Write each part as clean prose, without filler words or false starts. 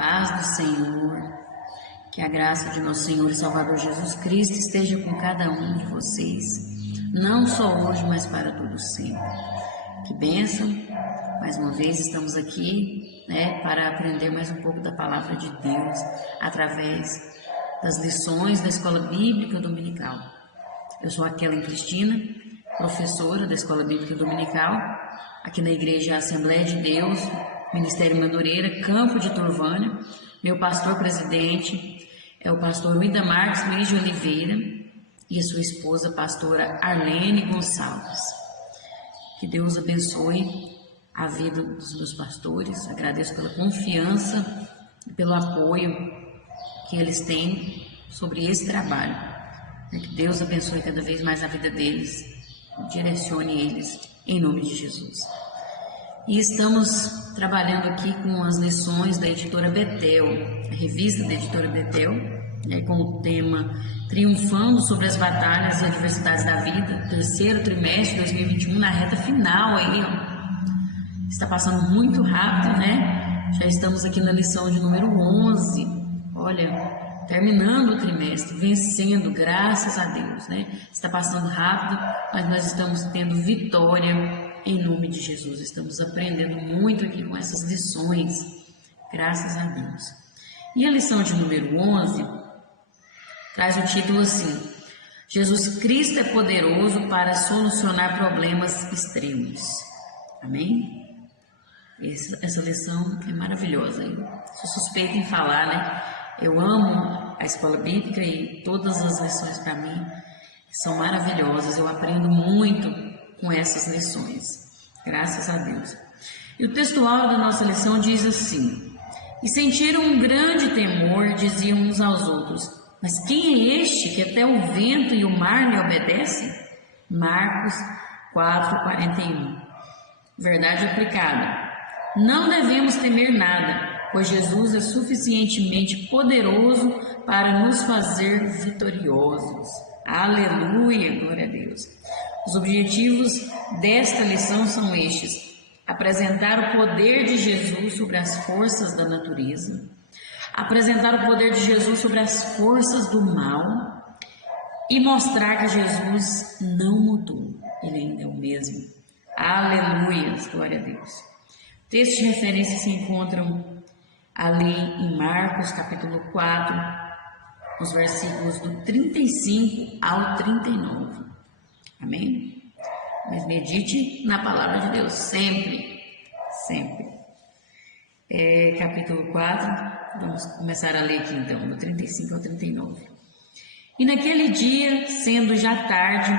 paz do Senhor, que a graça de nosso Senhor e Salvador Jesus Cristo esteja com cada um de vocês, não só hoje, mas para todo sempre. Que bênção! Mais uma vez estamos aqui, para aprender mais um pouco da Palavra de Deus através das lições da Escola Bíblica Dominical. Eu sou a Kellen Cristina, professora da Escola Bíblica Dominical, aqui na Igreja Assembleia de Deus, Ministério Madureira, Campo de Turvânia. Meu pastor presidente é o pastor Wida Marques Luiz de Oliveira e a sua esposa, pastora Arlene Gonçalves. Que Deus abençoe a vida dos meus pastores. Agradeço pela confiança e pelo apoio que eles têm sobre esse trabalho. Que Deus abençoe cada vez mais a vida deles, direcione eles em nome de Jesus. E estamos trabalhando aqui com as lições da editora Betel, a revista da editora Betel, com o tema Triunfando sobre as Batalhas e Adversidades da Vida, terceiro trimestre de 2021, na reta final aí, Está passando muito rápido, Já estamos aqui na lição de número 11, terminando o trimestre, vencendo, graças a Deus, Está passando rápido, mas nós estamos tendo vitória em nome de Jesus. Estamos aprendendo muito aqui com essas lições, graças a Deus. E a lição de número 11 traz o título assim: Jesus Cristo é poderoso para solucionar problemas extremos. Amém? Essa lição é maravilhosa. Eu sou suspeita em falar, Eu amo a escola bíblica e todas as lições para mim são maravilhosas. Eu aprendo muito com essas lições, graças a Deus. E o textual da nossa lição diz assim: e sentiram um grande temor, diziam uns aos outros, mas quem é este que até o vento e o mar lhe obedecem? Marcos 4:41. Verdade aplicada: não devemos temer nada, pois Jesus é suficientemente poderoso para nos fazer vitoriosos. Aleluia, glória a Deus. Os objetivos desta lição são estes: apresentar o poder de Jesus sobre as forças da natureza, apresentar o poder de Jesus sobre as forças do mal e mostrar que Jesus não mudou, Ele ainda é o mesmo. Aleluia, glória a Deus. Textos de referência se encontram ali em Marcos capítulo 4, os versículos do 35 ao 39. Amém? Mas medite na palavra de Deus sempre, sempre. Capítulo 4, vamos começar a ler aqui então, do 35 ao 39. E naquele dia, sendo já tarde,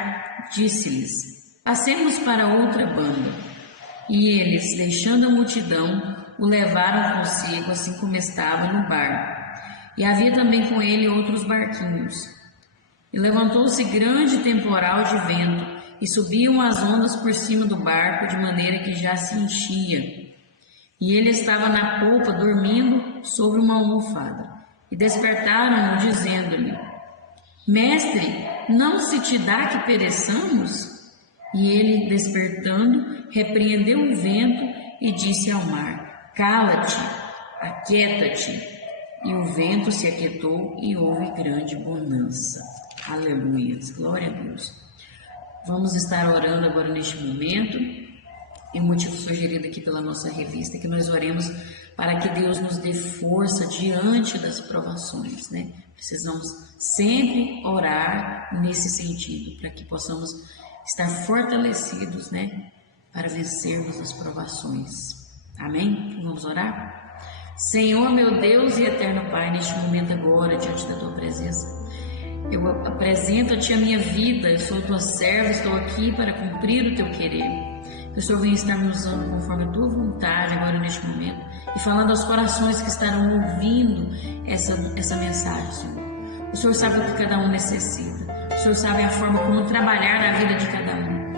disse-lhes: passemos para outra banda. E eles, deixando a multidão, o levaram consigo, assim como estava no barco. E havia também com ele outros barquinhos. E levantou-se grande temporal de vento, e subiam as ondas por cima do barco, de maneira que já se enchia. E ele estava na polpa, dormindo sobre uma almofada. E despertaram-no, dizendo-lhe: Mestre, não se te dá que pereçamos? E ele, despertando, repreendeu o vento e disse ao mar: cala-te, aquieta-te. E o vento se aquietou e houve grande bonança. Aleluia, glória a Deus. Vamos estar orando agora neste momento. E o motivo sugerido aqui pela nossa revista é que nós oremos para que Deus nos dê força diante das provações, Precisamos sempre orar nesse sentido, para que possamos estar fortalecidos, para vencermos as provações. Amém? Vamos orar? Senhor, meu Deus e eterno Pai, neste momento agora, diante da Tua presença, eu apresento a Ti a minha vida. Eu sou Tua serva, estou aqui para cumprir o Teu querer. Que o Senhor venha estar nos usando conforme a Tua vontade agora neste momento e falando aos corações que estarão ouvindo essa mensagem, Senhor. O Senhor sabe o que cada um necessita. O Senhor sabe a forma como trabalhar na vida de cada um.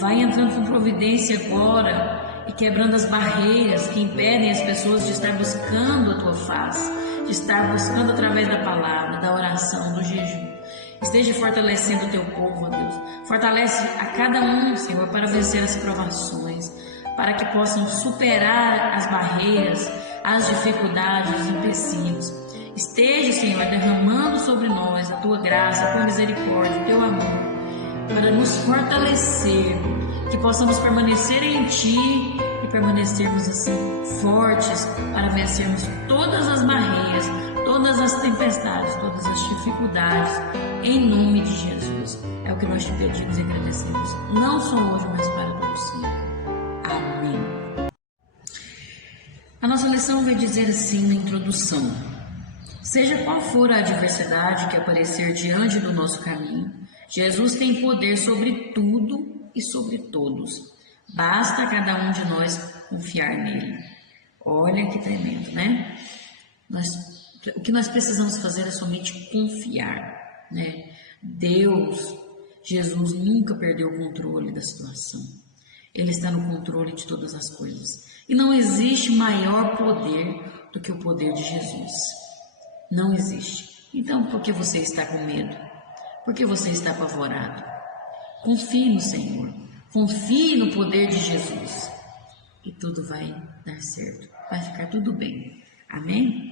Vai entrando com providência agora e quebrando as barreiras que impedem as pessoas de estar buscando a Tua face, de estar buscando através da palavra, da oração, do jejum. Esteja fortalecendo o Teu povo, ó Deus. Fortalece a cada um, Senhor, para vencer as provações, para que possam superar as barreiras, as dificuldades, os empecilhos. Esteja, Senhor, derramando sobre nós a tua graça, a tua misericórdia, o teu amor, para nos fortalecer, que possamos permanecer em Ti e permanecermos assim fortes para vencermos todas as barreiras, todas as tempestades, todas as dificuldades, em nome de Jesus. É o que nós te pedimos e agradecemos, não só hoje, mas para todo sempre. Amém. A nossa lição vai dizer assim na introdução: seja qual for a adversidade que aparecer diante do nosso caminho, Jesus tem poder sobre tudo e sobre todos. Basta cada um de nós confiar nele. Olha que tremendo, né? O que nós precisamos fazer é somente confiar, né? Deus, Jesus nunca perdeu o controle da situação. Ele está no controle de todas as coisas. E não existe maior poder do que o poder de Jesus. Não existe. Então, por que você está com medo? Por que você está apavorado? Confie no Senhor. Confie no poder de Jesus. E tudo vai dar certo. Vai ficar tudo bem. Amém?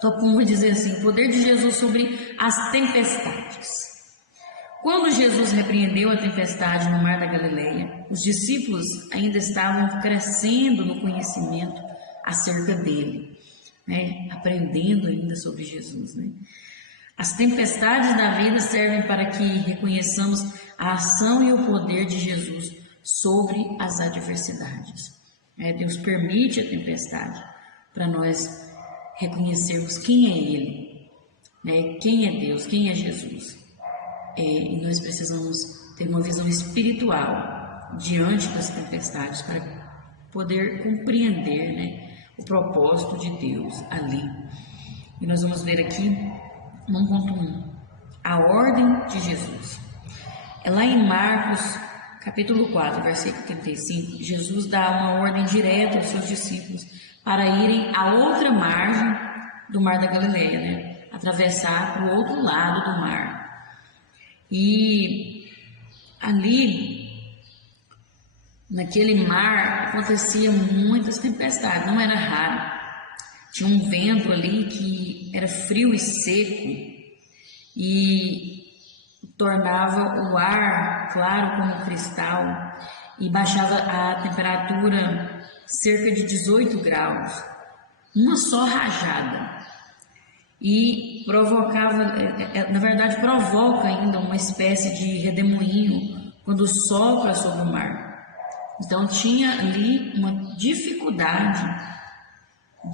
Só como dizer assim, o poder de Jesus sobre as tempestades. Quando Jesus repreendeu a tempestade no mar da Galileia, os discípulos ainda estavam crescendo no conhecimento acerca dele, né? Aprendendo ainda sobre Jesus, né? As tempestades da vida servem para que reconheçamos a ação e o poder de Jesus sobre as adversidades. Deus permite a tempestade para nós reconhecermos quem é Ele, né? Quem é Deus, quem é Jesus. E nós precisamos ter uma visão espiritual diante das tempestades para poder compreender, né, o propósito de Deus ali. E nós vamos ver aqui no ponto 1, a ordem de Jesus. É lá em Marcos, capítulo 4, versículo 35, Jesus dá uma ordem direta aos seus discípulos para irem à outra margem do mar da Galileia, né? Atravessar para o outro lado do mar. E ali, naquele mar, aconteciam muitas tempestades, não era raro. Tinha um vento ali que era frio e seco e tornava o ar claro como cristal e baixava a temperatura cerca de 18 graus, uma só rajada. E provocava, na verdade provoca ainda uma espécie de redemoinho quando sopra sobre o mar. Então tinha ali uma dificuldade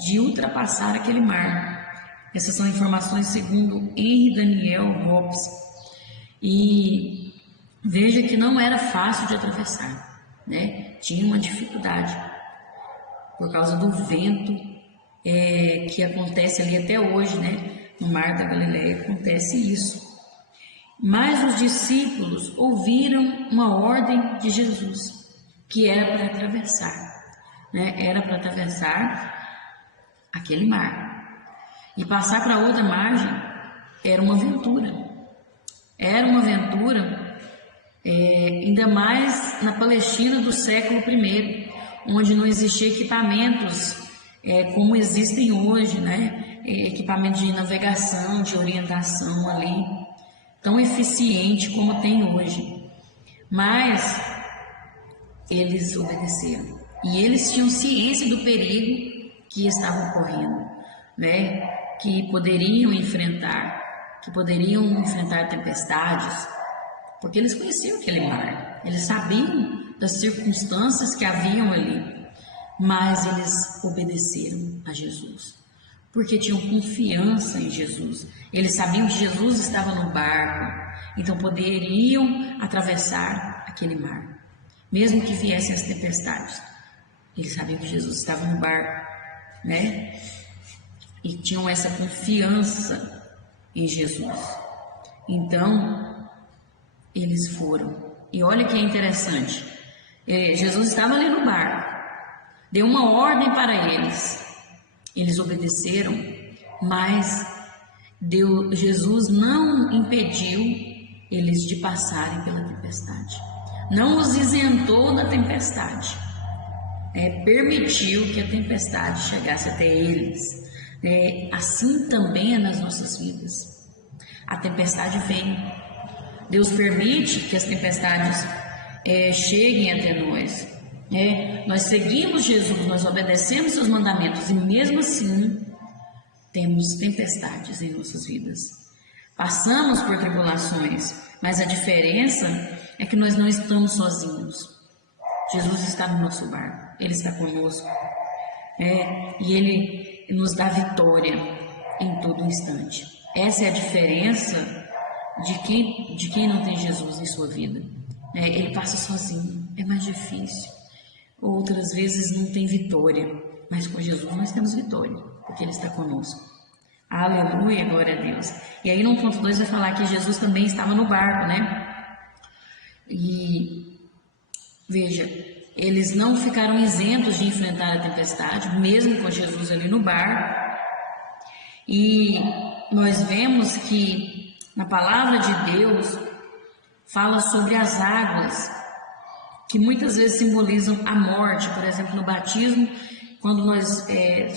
de ultrapassar aquele mar. Essas são informações segundo Henry Daniel Hobbes. E veja que não era fácil de atravessar, né? Tinha uma dificuldade por causa do vento que acontece ali até hoje, né? No mar da Galileia acontece isso. Mas os discípulos ouviram uma ordem de Jesus, que era para atravessar, né? Era para atravessar aquele mar. E passar para outra margem era uma aventura. Era uma aventura, ainda mais na Palestina do século I, onde não existia equipamentos como existem hoje, né? Equipamento de navegação, de orientação ali, tão eficiente como tem hoje. Mas eles obedeceram. E eles tinham ciência do perigo que estavam correndo, né? Que poderiam enfrentar tempestades, porque eles conheciam aquele mar, eles sabiam das circunstâncias que haviam ali, mas eles obedeceram a Jesus, porque tinham confiança em Jesus. Eles sabiam que Jesus estava no barco, então poderiam atravessar aquele mar, mesmo que viessem as tempestades. Eles sabiam que Jesus estava no barco, né? E tinham essa confiança em Jesus. Então, eles foram. E olha que é interessante. Jesus estava ali no barco, deu uma ordem para eles. Eles obedeceram, mas Jesus não impediu eles de passarem pela tempestade. Não os isentou da tempestade. permitiu que a tempestade chegasse até eles. Assim também é nas nossas vidas. A tempestade vem. Deus permite que as tempestades cheguem até nós. Nós seguimos Jesus, nós obedecemos seus mandamentos e mesmo assim temos tempestades em nossas vidas. Passamos por tribulações, mas a diferença é que nós não estamos sozinhos. Jesus está no nosso barco, Ele está conosco, e Ele nos dá vitória em todo instante. Essa é a diferença de quem não tem Jesus em sua vida. Ele passa sozinho, é mais difícil. Outras vezes não tem vitória, mas com Jesus nós temos vitória, porque Ele está conosco. Aleluia, glória a Deus. E aí no ponto 2 vai falar que Jesus também estava no barco, E veja, eles não ficaram isentos de enfrentar a tempestade, mesmo com Jesus ali no barco. E nós vemos que na palavra de Deus fala sobre as águas, que muitas vezes simbolizam a morte. Por exemplo, no batismo, quando nós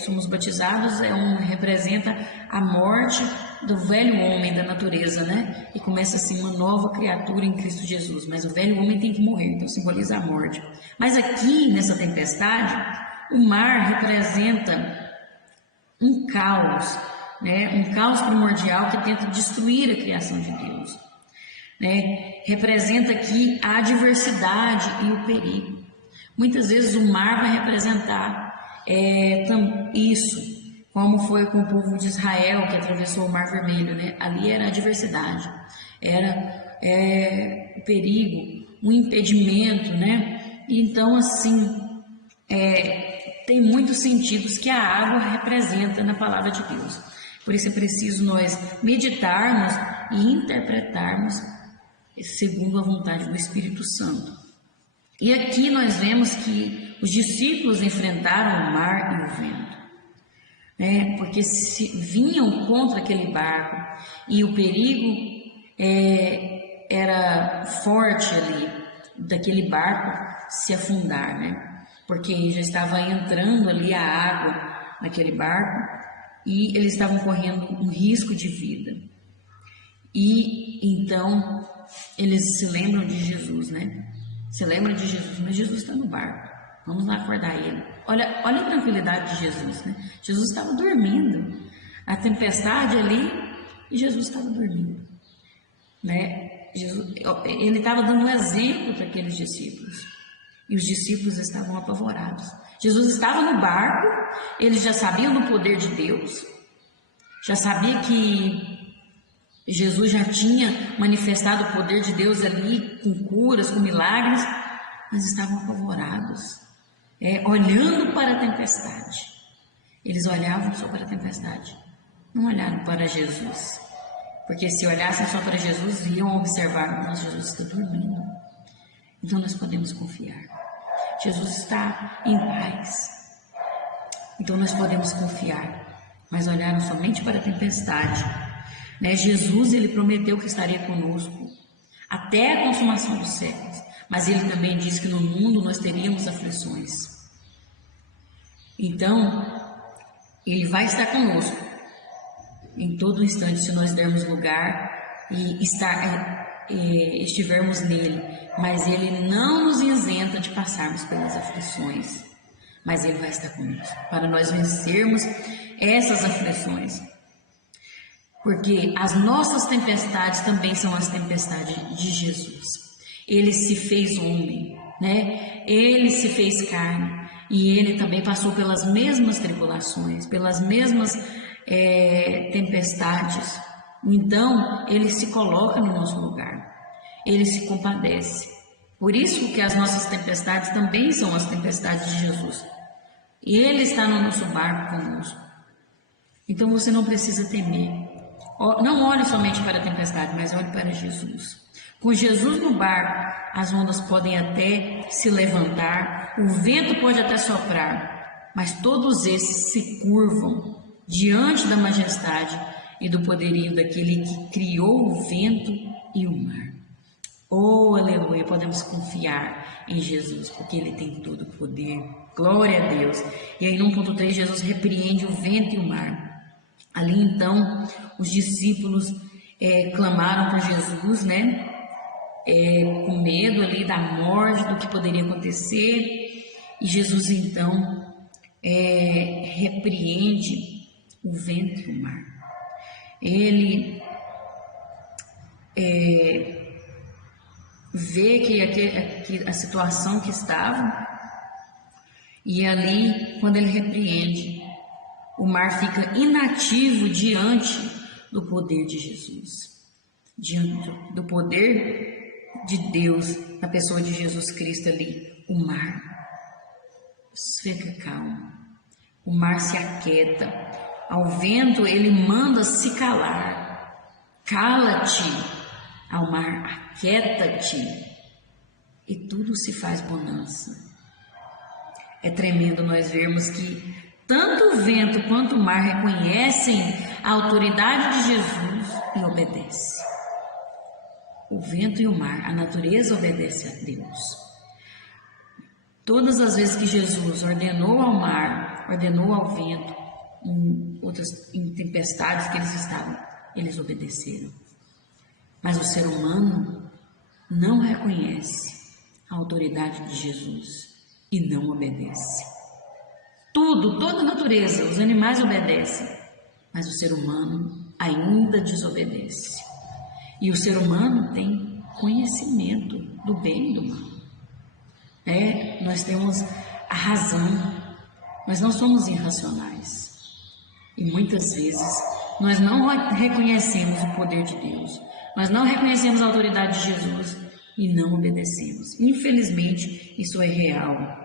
somos batizados, representa a morte do velho homem, da natureza, E começa assim uma nova criatura em Cristo Jesus. Mas o velho homem tem que morrer, então simboliza a morte. Mas aqui, nessa tempestade, o mar representa um caos, um caos primordial que tenta destruir a criação de Deus. Representa aqui a adversidade e o perigo. Muitas vezes o mar vai representar isso, como foi com o povo de Israel que atravessou o Mar Vermelho, Ali era a adversidade, era o perigo, o impedimento, Então, assim, tem muitos sentidos que a água representa na palavra de Deus. Por isso é preciso nós meditarmos e interpretarmos segundo a vontade do Espírito Santo. E aqui nós vemos que os discípulos enfrentaram o mar e o vento, porque se vinham contra aquele barco e o perigo era forte ali, daquele barco se afundar, porque já estava entrando ali a água naquele barco e eles estavam correndo um risco de vida. E então eles se lembram de Jesus, Se lembram de Jesus, mas Jesus está no barco. Vamos lá acordar ele. Olha a tranquilidade de Jesus, Jesus estava dormindo. A tempestade ali e Jesus estava dormindo, ele estava dando um exemplo para aqueles discípulos. E os discípulos estavam apavorados. Jesus estava no barco, eles já sabiam do poder de Deus, já sabia que Jesus já tinha manifestado o poder de Deus ali, com curas, com milagres, mas estavam apavorados, olhando para a tempestade. Eles olhavam só para a tempestade, não olharam para Jesus, porque se olhassem só para Jesus, iam observar, mas Jesus está dormindo. Então nós podemos confiar. Jesus está em paz. Então nós podemos confiar, mas olharam somente para a tempestade. Jesus, ele prometeu que estaria conosco até a consumação dos séculos, mas ele também disse que no mundo nós teríamos aflições. Então, ele vai estar conosco em todo instante se nós dermos lugar e estivermos nele, mas ele não nos isenta de passarmos pelas aflições, mas ele vai estar conosco para nós vencermos essas aflições. Porque as nossas tempestades também são as tempestades de Jesus. Ele se fez homem, Ele se fez carne e ele também passou pelas mesmas tribulações, pelas mesmas tempestades. Então, ele se coloca no nosso lugar. Ele se compadece. Por isso que as nossas tempestades também são as tempestades de Jesus. E ele está no nosso barco conosco. Então você não precisa temer. Não olhe somente para a tempestade, mas olhe para Jesus. Com Jesus no barco, as ondas podem até se levantar, o vento pode até soprar, mas todos esses se curvam diante da majestade e do poderio daquele que criou o vento e o mar. Oh, aleluia, podemos confiar em Jesus, porque Ele tem todo o poder. Glória a Deus. E aí no 1.3 Jesus repreende o vento e o mar. Ali então os discípulos clamaram por Jesus, né? Com medo ali da morte, do que poderia acontecer. E Jesus então repreende o vento e o mar. Ele vê que a situação que estava, e ali, quando ele repreende, o mar fica inativo diante do poder de Jesus, diante do poder de Deus, na pessoa de Jesus Cristo ali. O mar fica calmo, o mar se aquieta, ao vento ele manda se calar. Cala-te ao mar, aquieta-te, e tudo se faz bonança. É tremendo nós vermos que tanto o vento quanto o mar reconhecem a autoridade de Jesus e obedecem. O vento e o mar, a natureza obedece a Deus. Todas as vezes que Jesus ordenou ao mar, ordenou ao vento, em tempestades que eles estavam, eles obedeceram. Mas o ser humano não reconhece a autoridade de Jesus e não obedece. Toda a natureza, os animais obedecem, mas o ser humano ainda desobedece. E o ser humano tem conhecimento do bem e do mal. Nós temos a razão, nós não somos irracionais. E muitas vezes nós não reconhecemos o poder de Deus, nós não reconhecemos a autoridade de Jesus e não obedecemos. Infelizmente, isso é real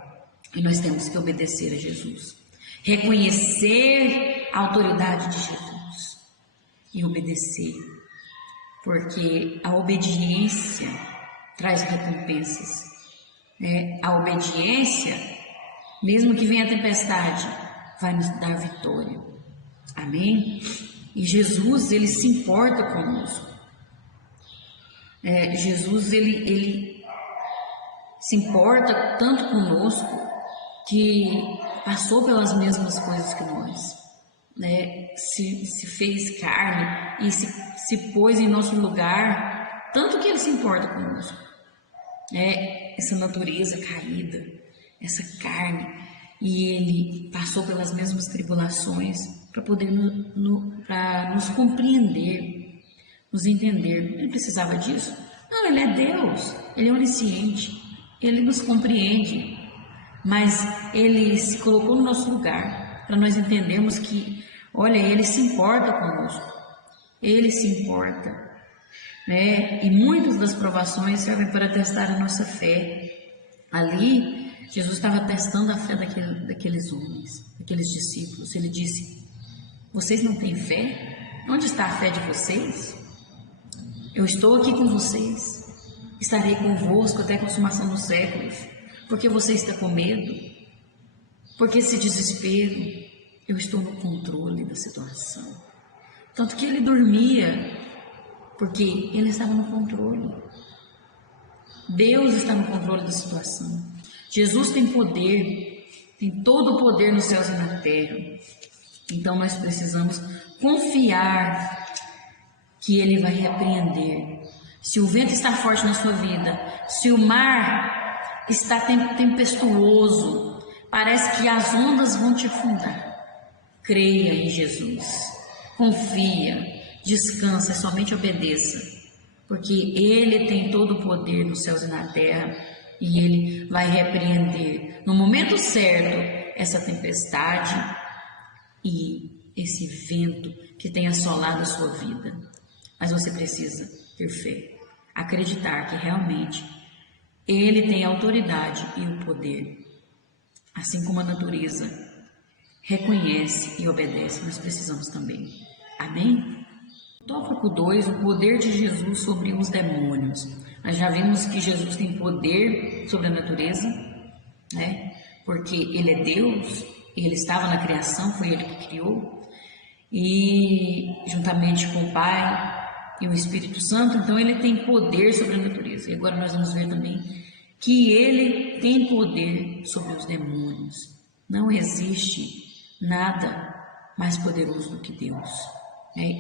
e nós temos que obedecer a Jesus, reconhecer a autoridade de Jesus e obedecer, porque a obediência traz recompensas. A obediência, mesmo que venha a tempestade, vai nos dar vitória. Amém? E Jesus, ele se importa conosco. Jesus, ele se importa tanto conosco que passou pelas mesmas coisas que nós, se fez carne e se pôs em nosso lugar, tanto que ele se importa conosco. Essa natureza caída, essa carne, e ele passou pelas mesmas tribulações para poder nos compreender, nos entender. Ele precisava disso? Não, ele é Deus, ele é onisciente, ele nos compreende, mas ele se colocou no nosso lugar para nós entendermos que, olha, ele se importa conosco, ele se importa. E muitas das provações servem para testar a nossa fé. Ali, Jesus estava testando a fé daqueles homens, daqueles discípulos. Ele disse: vocês não têm fé? Onde está a fé de vocês? Eu estou aqui com vocês, estarei convosco até a consumação dos séculos. Porque você está com medo? Porque esse desespero? Eu estou no controle da situação. Tanto que ele dormia, porque ele estava no controle. Deus está no controle da situação. Jesus tem poder, tem todo o poder nos céus e na terra. Então nós precisamos confiar que ele vai repreender. Se o vento está forte na sua vida, se o mar está tempestuoso, parece que as ondas vão te afundar, creia em Jesus, confia, descansa, somente obedeça, porque ele tem todo o poder nos céus e na terra, e ele vai repreender no momento certo essa tempestade e esse vento que tem assolado a sua vida. Mas você precisa ter fé, acreditar que realmente ele tem a autoridade e o poder. Assim como a natureza reconhece e obedece, nós precisamos também. Amém? Tópico 2, o poder de Jesus sobre os demônios. Nós já vimos que Jesus tem poder sobre a natureza, porque ele é Deus, ele estava na criação, foi ele que criou, e juntamente com o Pai e o Espírito Santo, então ele tem poder sobre a natureza. E agora nós vamos ver também que ele tem poder sobre os demônios. Não existe nada mais poderoso do que Deus.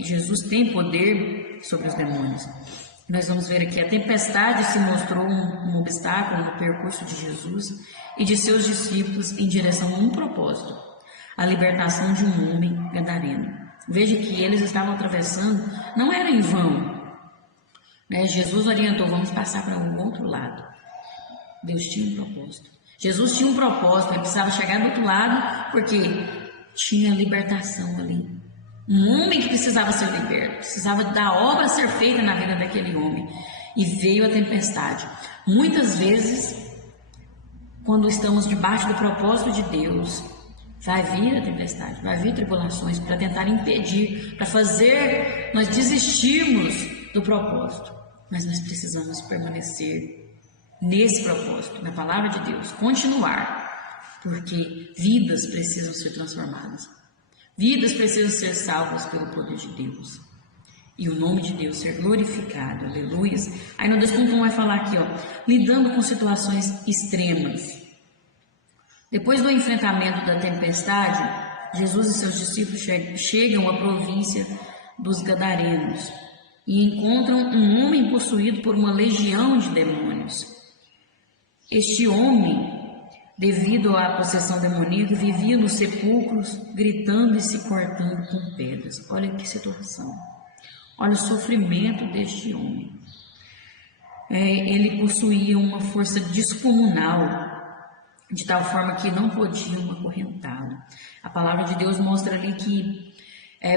Jesus tem poder sobre os demônios. Nós vamos ver aqui, a tempestade se mostrou um obstáculo no percurso de Jesus e de seus discípulos em direção a um propósito, a libertação de um homem gadareno. Veja que eles estavam atravessando, não era em vão. Jesus orientou, vamos passar para o outro lado. Deus tinha um propósito. Jesus tinha um propósito, ele precisava chegar do outro lado, porque tinha libertação ali. Um homem que precisava ser liberto, precisava da obra ser feita na vida daquele homem. E veio a tempestade. Muitas vezes, quando estamos debaixo do propósito de Deus, vai vir a tempestade, vai vir tribulações para tentar impedir, para fazer nós desistirmos do propósito. Mas nós precisamos permanecer nesse propósito, na palavra de Deus, continuar, porque vidas precisam ser transformadas. Vidas precisam ser salvas pelo poder de Deus. E o nome de Deus ser glorificado. Aleluia. Aí no 2.1 vai falar aqui, lidando com situações extremas. Depois do enfrentamento da tempestade, Jesus e seus discípulos chegam à província dos Gadarenos e encontram um homem possuído por uma legião de demônios. Este homem, devido à possessão demoníaca, vivia nos sepulcros, gritando e se cortando com pedras. Olha que situação. Olha o sofrimento deste homem. Ele possuía uma força descomunal, de tal forma que não podiam acorrentá-lo. A palavra de Deus mostra ali que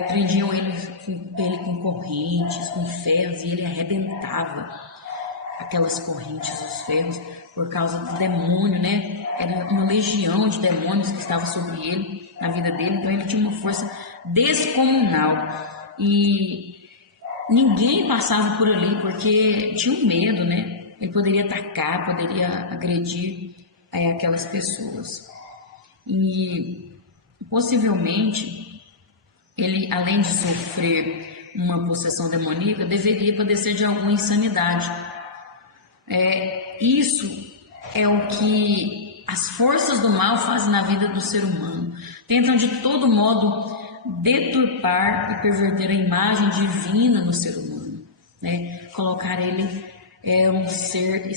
prendiam ele com correntes, com ferros, e ele arrebentava aquelas correntes, os ferros, por causa do demônio, Era uma legião de demônios que estava sobre ele, na vida dele, então ele tinha uma força descomunal. E ninguém passava por ali porque tinha um medo, Ele poderia atacar, poderia agredir aquelas pessoas. E possivelmente ele, além de sofrer uma possessão demoníaca, deveria padecer de alguma insanidade. Isso é o que as forças do mal fazem na vida do ser humano. Tentam de todo modo deturpar e perverter a imagem divina no ser humano, Colocar ele um ser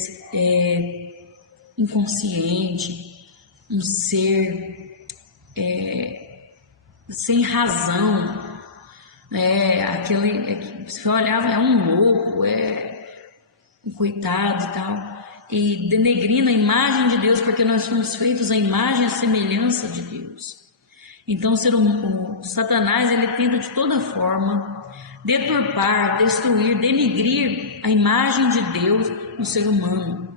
inconsciente, um ser sem razão, você olhava, é um louco, um coitado e tal, e denegrindo a imagem de Deus, porque nós somos feitos à imagem e à semelhança de Deus. Então o Satanás, ele tenta de toda forma deturpar, destruir, denegrir a imagem de Deus no ser humano.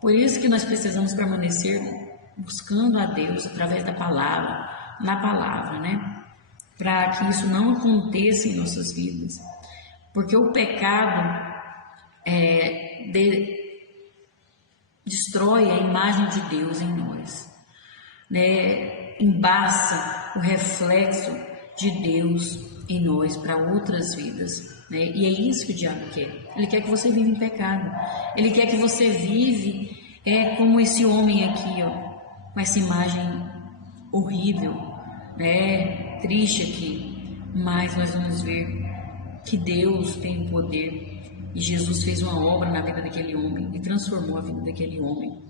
Por isso que nós precisamos permanecer buscando a Deus através da palavra, na palavra, Para que isso não aconteça em nossas vidas. Porque o pecado destrói a imagem de Deus em nós, embaça o reflexo de Deus em nós para outras vidas, E é isso que o diabo quer. Ele quer que você viva em pecado. Ele quer que você vive como esse homem aqui, com essa imagem horrível, triste aqui. Mas nós vamos ver que Deus tem o poder. E Jesus fez uma obra na vida daquele homem e transformou a vida daquele homem.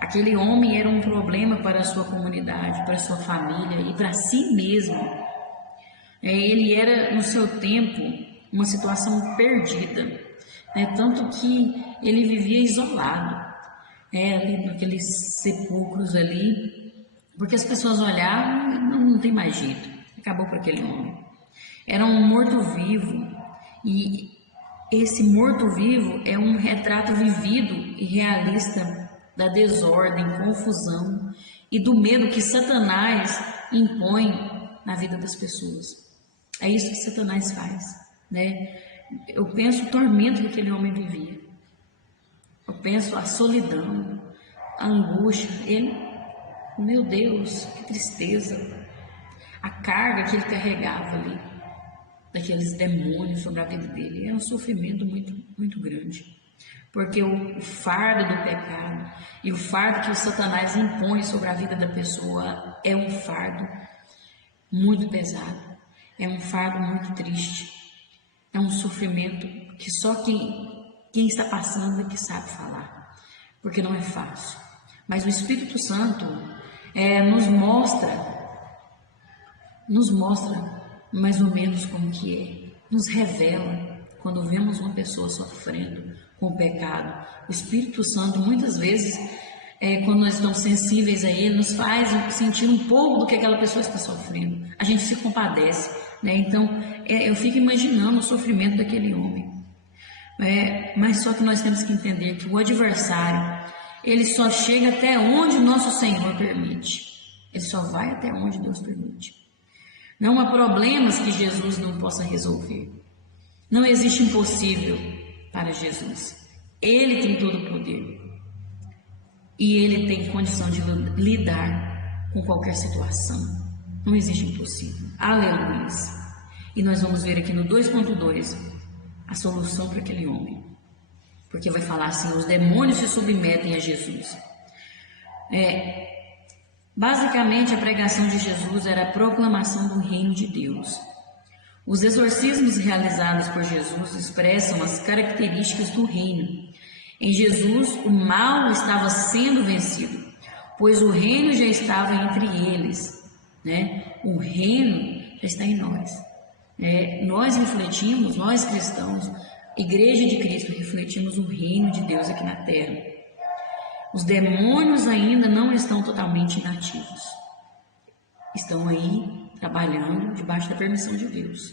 Aquele homem era um problema para a sua comunidade, para a sua família e para si mesmo. Ele era, no seu tempo, uma situação perdida, tanto que ele vivia isolado, ali naqueles sepulcros ali, porque as pessoas olhavam, não tem mais jeito, acabou para aquele homem. Era um morto-vivo, e esse morto-vivo é um retrato vivido e realista da desordem, confusão e do medo que Satanás impõe na vida das pessoas. É isso que Satanás faz, Eu penso o tormento que aquele homem vivia. Eu penso a solidão, a angústia. Meu Deus, que tristeza. A carga que ele carregava ali, daqueles demônios sobre a vida dele, era um sofrimento muito, muito grande. Porque o fardo do pecado e o fardo que o Satanás impõe sobre a vida da pessoa é um fardo muito pesado, é um fardo muito triste, é um sofrimento que só quem está passando é que sabe falar, porque não é fácil. Mas o Espírito Santo nos mostra mais ou menos como que é, nos revela quando vemos uma pessoa sofrendo com o pecado. O Espírito Santo muitas vezes, quando nós estamos sensíveis a Ele, nos faz sentir um pouco do que aquela pessoa está sofrendo. A gente se compadece, né? Então eu fico imaginando o sofrimento daquele homem. Mas só que nós temos que entender que o adversário, ele só chega até onde nosso Senhor permite. Ele só vai até onde Deus permite. Não há problemas que Jesus não possa resolver. Não existe impossível para Jesus. Ele tem todo o poder. E Ele tem condição de lidar com qualquer situação. Não existe impossível. Aleluia. E nós vamos ver aqui no 2.2 a solução para aquele homem. Porque vai falar assim: os demônios se submetem a Jesus. Basicamente, a pregação de Jesus era a proclamação do reino de Deus. Os exorcismos realizados por Jesus expressam as características do reino. Em Jesus, o mal estava sendo vencido, pois o reino já estava entre eles, né? O reino já está em nós. Nós refletimos, nós cristãos, Igreja de Cristo, refletimos o reino de Deus aqui na terra. Os demônios ainda não estão totalmente inativos. Estão aí trabalhando debaixo da permissão de Deus.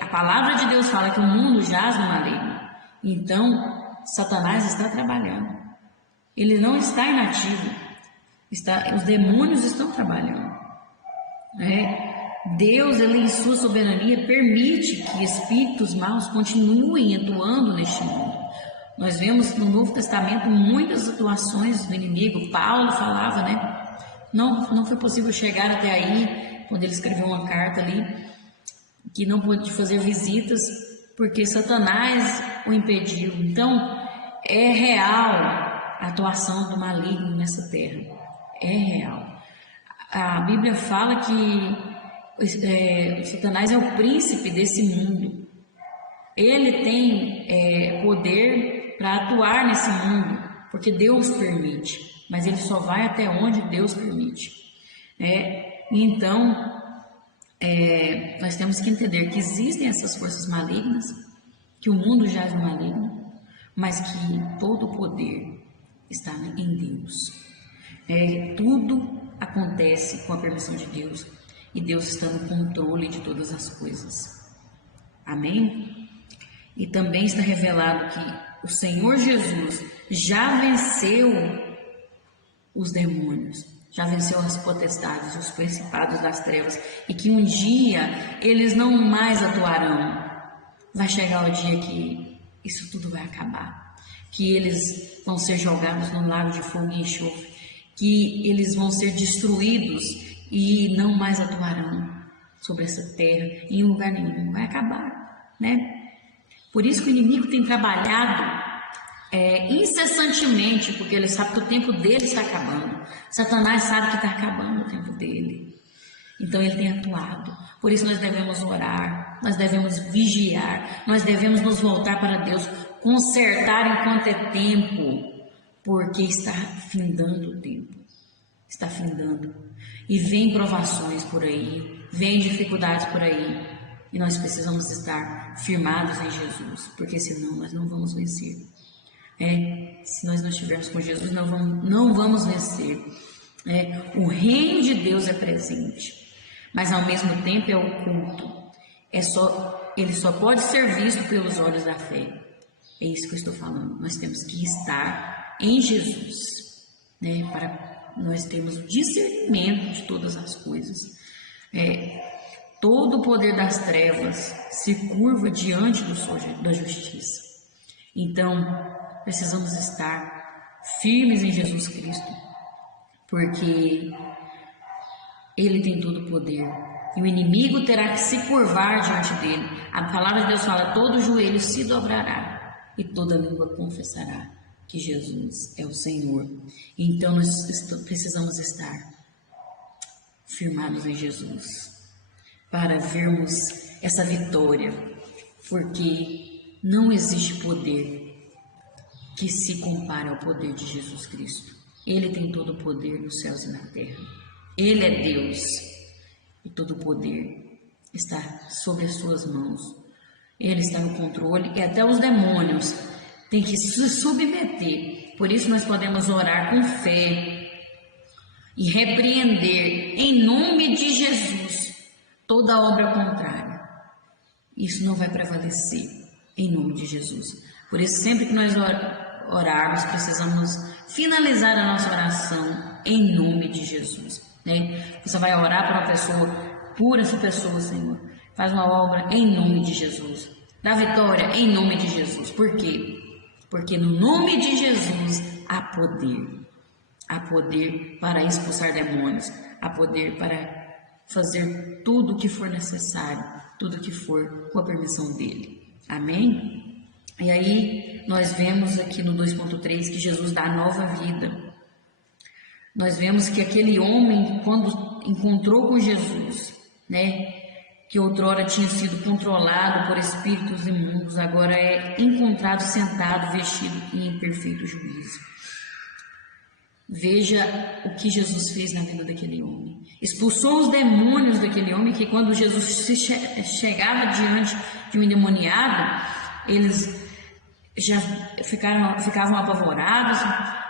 A palavra de Deus fala que o mundo jaz no maligno. Então, Satanás está trabalhando. Ele não está inativo. Os demônios estão trabalhando. Deus, ele em sua soberania, permite que espíritos maus continuem atuando neste mundo. Nós vemos no Novo Testamento muitas atuações do inimigo. Paulo falava, não foi possível chegar até aí, quando ele escreveu uma carta ali, que não pôde fazer visitas, porque Satanás o impediu. Então, é real a atuação do maligno nessa terra. É real. A Bíblia fala que Satanás é o príncipe desse mundo. Ele tem poder para atuar nesse mundo, porque Deus permite, mas ele só vai até onde Deus permite. Então, nós temos que entender que existem essas forças malignas, que o mundo jaz no maligno, mas que todo o poder está em Deus. Tudo acontece com a permissão de Deus, e Deus está no controle de todas as coisas. Amém? E também está revelado que o Senhor Jesus já venceu os demônios, já venceu as potestades, os principados das trevas, e que um dia eles não mais atuarão. Vai chegar o dia que isso tudo vai acabar, que eles vão ser jogados no lago de fogo e enxofre, que eles vão ser destruídos e não mais atuarão sobre essa terra em lugar nenhum. Vai acabar, Por isso que o inimigo tem trabalhado incessantemente, porque ele sabe que o tempo dele está acabando. Satanás sabe que está acabando o tempo dele. Então ele tem atuado. Por isso nós devemos orar, nós devemos vigiar, nós devemos nos voltar para Deus, consertar enquanto é tempo, porque está findando o tempo. Está findando. E vem provações por aí, vem dificuldades por aí. E nós precisamos estar firmados em Jesus, porque senão nós não vamos vencer. Se nós não estivermos com Jesus, não vamos vencer. O reino de Deus é presente, mas ao mesmo tempo é oculto. Ele só pode ser visto pelos olhos da fé. É isso que eu estou falando. Nós temos que estar em Jesus, para nós termos o discernimento de todas as coisas. Todo o poder das trevas se curva diante da justiça. Então, precisamos estar firmes em Jesus Cristo, porque Ele tem todo o poder. E o inimigo terá que se curvar diante dele. A palavra de Deus fala: todo joelho se dobrará. e toda língua confessará que Jesus é o Senhor. Então nós precisamos estar firmados em Jesus para vermos essa vitória, porque não existe poder que se compare ao poder de Jesus Cristo. Ele tem todo o poder nos céus e na terra. Ele é Deus e todo o poder está sobre as suas mãos. Ele está no controle e até os demônios têm que se submeter. Por isso nós podemos orar com fé e repreender em nome de Jesus toda obra contrária. Isso não vai prevalecer em nome de Jesus. Por isso, sempre que nós orarmos, precisamos finalizar a nossa oração em nome de Jesus, né? Você vai orar para uma pessoa, cura essa pessoa, Senhor. Faz uma obra em nome de Jesus. Dá vitória em nome de Jesus. Por quê? Porque no nome de Jesus há poder. Há poder para expulsar demônios. Há poder para fazer tudo o que for necessário. Tudo o que for com a permissão dele. Amém? E aí nós vemos aqui no 2.3 que Jesus dá nova vida. Nós vemos que aquele homem, quando encontrou com Jesus, né, que outrora tinha sido controlado por espíritos imundos, agora é encontrado sentado, vestido e em perfeito juízo. Veja o que Jesus fez na vida daquele homem. Expulsou os demônios daquele homem, que quando Jesus chegava diante de um endemoniado, eles já ficavam apavorados.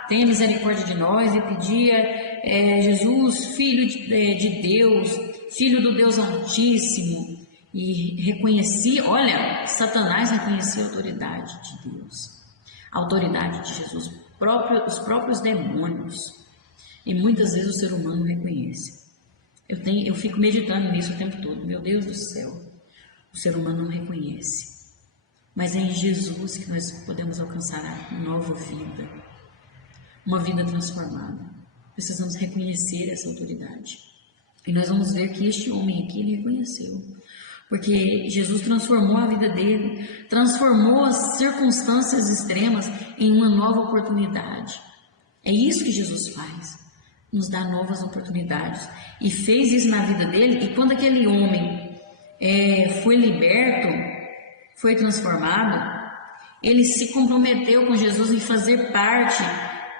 Tenha misericórdia de nós, e pedia, Jesus, Filho de Deus, Filho do Deus Altíssimo, e reconhecia, olha, Satanás reconhecia a autoridade de Deus, a autoridade de Jesus, os próprios demônios, e muitas vezes o ser humano não reconhece. Eu fico meditando nisso o tempo todo, meu Deus do céu, o ser humano não reconhece, mas é em Jesus que nós podemos alcançar a nova vida, uma vida transformada. Precisamos reconhecer essa autoridade. E nós vamos ver que este homem aqui, ele reconheceu. Porque Jesus transformou a vida dele, transformou as circunstâncias extremas em uma nova oportunidade. É isso que Jesus faz, nos dá novas oportunidades. E fez isso na vida dele, e quando aquele homem foi liberto, foi transformado, ele se comprometeu com Jesus em fazer parte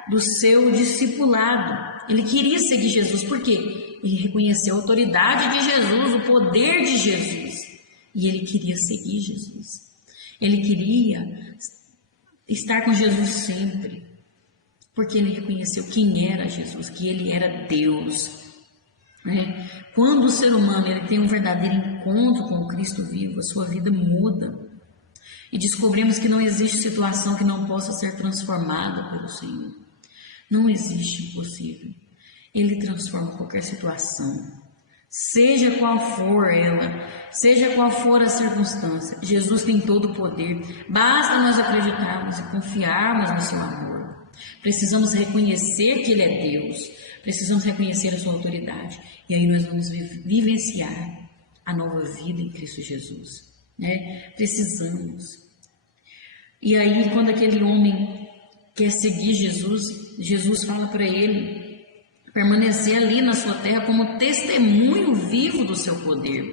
do seu discipulado. Ele queria seguir Jesus, por quê? Ele reconheceu a autoridade de Jesus, o poder de Jesus, e ele queria seguir Jesus. Ele queria estar com Jesus sempre, porque ele reconheceu quem era Jesus, que ele era Deus, né? Quando o ser humano ele tem um verdadeiro encontro com o Cristo vivo, a sua vida muda, e descobrimos que não existe situação que não possa ser transformada pelo Senhor. Não existe impossível. Ele transforma qualquer situação, seja qual for ela, seja qual for a circunstância. Jesus tem todo o poder, basta nós acreditarmos e confiarmos no seu amor. Precisamos reconhecer que ele é Deus, precisamos reconhecer a sua autoridade, e aí nós vamos vivenciar a nova vida em Cristo Jesus, né? Precisamos. E aí quando aquele homem quer seguir Jesus, Jesus fala para ele permanecer ali na sua terra como testemunho vivo do seu poder.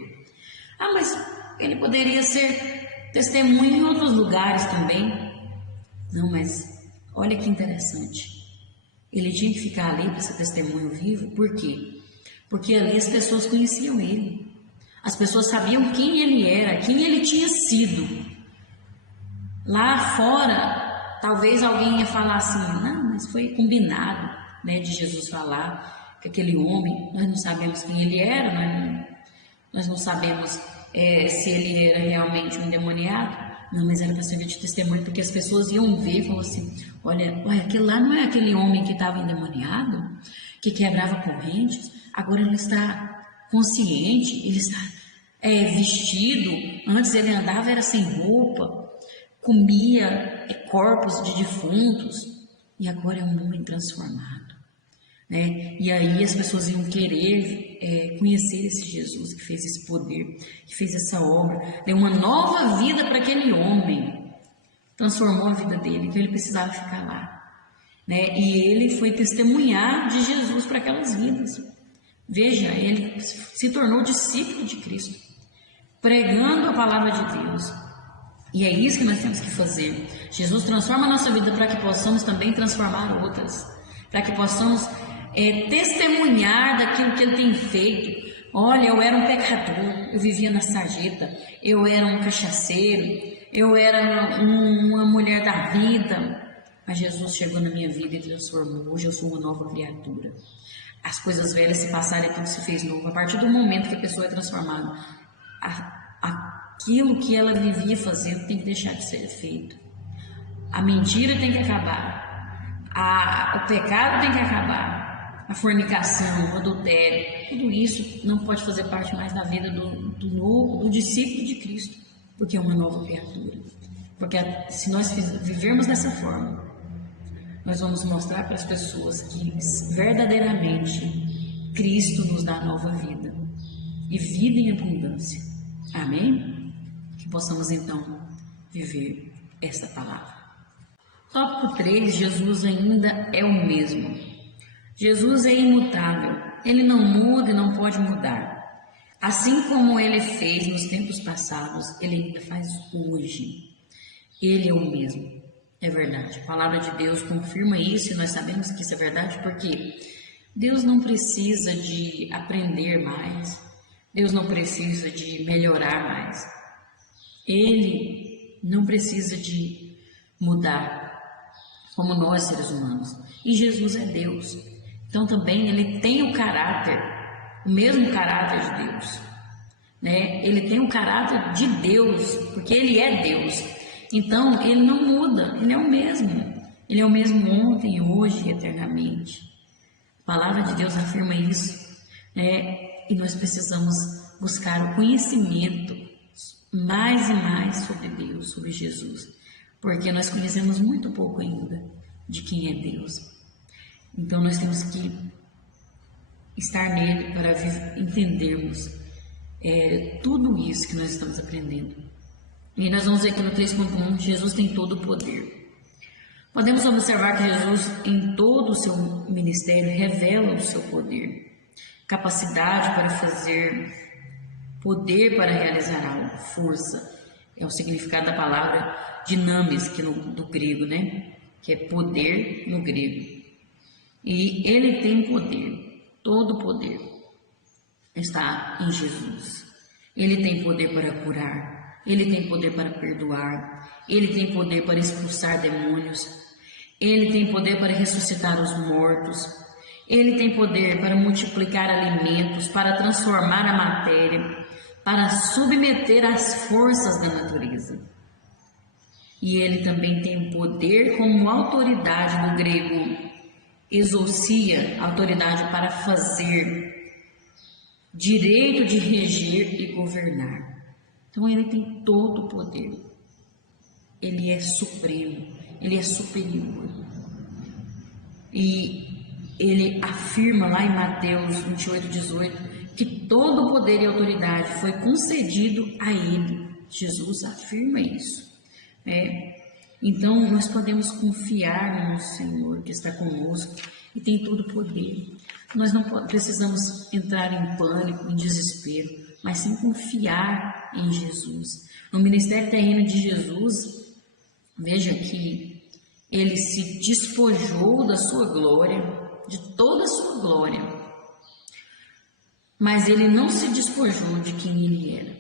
Ah, mas ele poderia ser testemunho em outros lugares também. Não, mas olha que interessante. Ele tinha que ficar ali para ser testemunho vivo, por quê? Porque ali as pessoas conheciam ele. As pessoas sabiam quem ele era, quem ele tinha sido. Lá fora, talvez alguém ia falar assim, não, mas foi combinado, né, de Jesus falar que aquele homem, nós não sabemos quem ele era, nós não sabemos se ele era realmente um endemoniado. Não, mas era para servir de testemunho, porque as pessoas iam ver e falaram assim, olha, aquele lá não é aquele homem que estava endemoniado, que quebrava correntes, agora ele está consciente, ele está vestido, antes ele andava era sem roupa, comia corpos de defuntos, e agora é um homem transformado, né? E aí as pessoas iam querer conhecer esse Jesus que fez esse poder, que fez essa obra, deu uma nova vida para aquele homem. transformou a vida dele, então ele precisava ficar lá, né? E ele foi testemunhar de Jesus para aquelas vidas. Veja, ele se tornou discípulo de Cristo, pregando a palavra de Deus. E é isso que nós temos que fazer. Jesus transforma a nossa vida para que possamos também transformar outras, para que possamos testemunhar daquilo que Ele tem feito. Olha, eu era um pecador, eu vivia na sarjeta, eu era um cachaceiro, eu era uma mulher da vida, mas Jesus chegou na minha vida e transformou. Hoje eu sou uma nova criatura. As coisas velhas se passaram e tudo se fez novo. A partir do momento que a pessoa é transformada, aquilo que ela vivia fazendo tem que deixar de ser feito. A mentira tem que acabar, o pecado tem que acabar, a fornicação, o adultério, tudo isso não pode fazer parte mais da vida do discípulo de Cristo, porque é uma nova criatura. Porque se nós vivermos dessa forma, nós vamos mostrar para as pessoas que verdadeiramente Cristo nos dá nova vida e vida em abundância. Amém? Que possamos então viver essa palavra. Tópico 3, Jesus ainda é o mesmo. Jesus é imutável, ele não muda e não pode mudar. Assim como ele fez nos tempos passados, ele ainda faz hoje. Ele é o mesmo. É verdade. A palavra de Deus confirma isso e nós sabemos que isso é verdade porque Deus não precisa de aprender mais. Deus não precisa de melhorar mais. Ele não precisa de mudar como nós seres humanos. E Jesus é Deus. Então também ele tem o caráter, o mesmo caráter de Deus, né? Ele tem o caráter de Deus, porque ele é Deus. Então ele não muda, ele é o mesmo. Ele é o mesmo ontem, hoje e eternamente. A palavra de Deus afirma isso, né? E nós precisamos buscar o conhecimento mais e mais sobre Deus, sobre Jesus, porque nós conhecemos muito pouco ainda de quem é Deus. Então nós temos que estar nele para entendermos tudo isso que nós estamos aprendendo. E nós vamos ver aqui no 3.1, Jesus tem todo o poder. Podemos observar que Jesus, em todo o seu ministério, revela o seu poder, capacidade para fazer, poder para realizar algo, força. É o significado da palavra dinamis, que do grego, né? Que é poder no grego. E ele tem poder, todo poder está em Jesus. Ele tem poder para curar, ele tem poder para perdoar, ele tem poder para expulsar demônios, ele tem poder para ressuscitar os mortos, ele tem poder para multiplicar alimentos, para transformar a matéria, para submeter as forças da natureza. E ele também tem poder como autoridade, no grego exousia, autoridade para fazer, direito de reger e governar. Então ele tem todo o poder. Ele é supremo, ele é superior. E ele afirma lá em Mateus 28:18 que todo o poder e autoridade foi concedido a ele. Jesus afirma isso. Então nós podemos confiar no Senhor que está conosco e tem todo o poder. Nós não precisamos entrar em pânico, em desespero, mas sim confiar em Jesus. No ministério terreno de Jesus, veja que ele se despojou da sua glória, de toda a sua glória, mas ele não se despojou de quem ele era,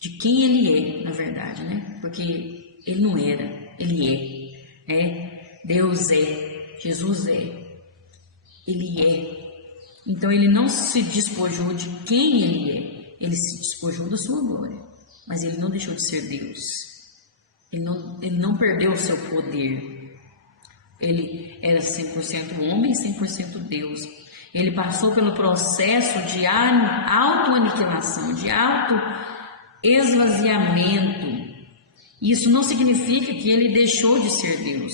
de quem ele é, na verdade, né? Porque ele não era, ele é, Deus é, Jesus é, ele é. Então ele não se despojou de quem ele é, ele se despojou da sua glória, mas ele não deixou de ser Deus, ele não perdeu o seu poder. Ele era 100% homem e 100% Deus. Ele passou pelo processo de autoaniquilação, de autoesvaziamento. Isso não significa que ele deixou de ser Deus,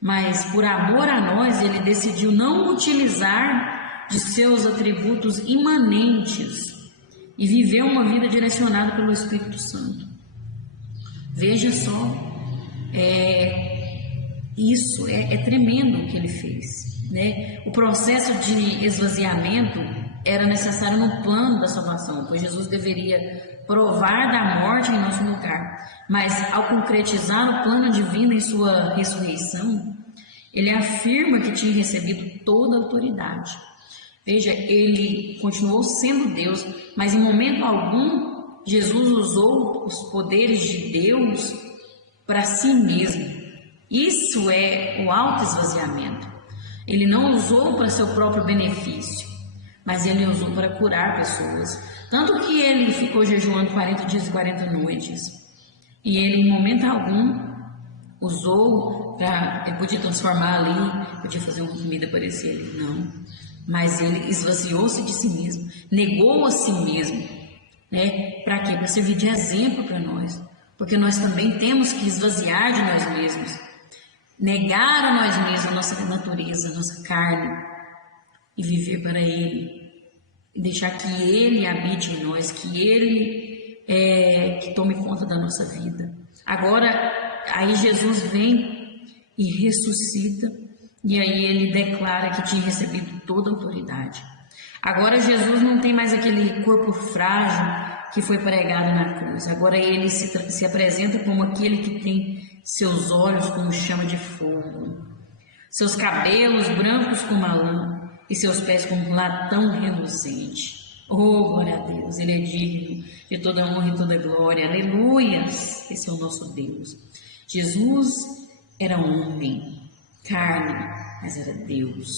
mas por amor a nós, ele decidiu não utilizar de seus atributos imanentes e viver uma vida direcionada pelo Espírito Santo. Veja só, Isso é tremendo o que ele fez, né? O processo de esvaziamento era necessário no plano da salvação, pois Jesus deveria provar da morte em nosso lugar. Mas ao concretizar o plano divino em sua ressurreição, ele afirma que tinha recebido toda a autoridade. Veja, ele continuou sendo Deus, mas em momento algum Jesus usou os poderes de Deus para si mesmo. Isso é o autoesvaziamento. Ele não usou para seu próprio benefício, mas ele usou para curar pessoas. Tanto que ele ficou jejuando 40 dias e 40 noites. E ele, em momento algum, usou para... Ele podia transformar ali, podia fazer uma comida parecer ali. Não. Mas ele esvaziou-se de si mesmo, negou a si mesmo. Né? Para quê? Para servir de exemplo para nós. Porque nós também temos que esvaziar de nós mesmos. Negar a nós mesmos, a nossa natureza, a nossa carne. E viver para Ele. E deixar que Ele habite em nós, que Ele que tome conta da nossa vida. Agora, aí Jesus vem e ressuscita, e aí Ele declara que tinha recebido toda a autoridade. Agora Jesus não tem mais aquele corpo frágil que foi pregado na cruz. Agora Ele se apresenta como aquele que tem seus olhos como chama de fogo, seus cabelos brancos como a lã, e seus pés como um latão reluzente. Oh, glória a Deus, Ele é digno de toda honra e toda glória. Aleluias, esse é o nosso Deus. Jesus era homem, carne, mas era Deus.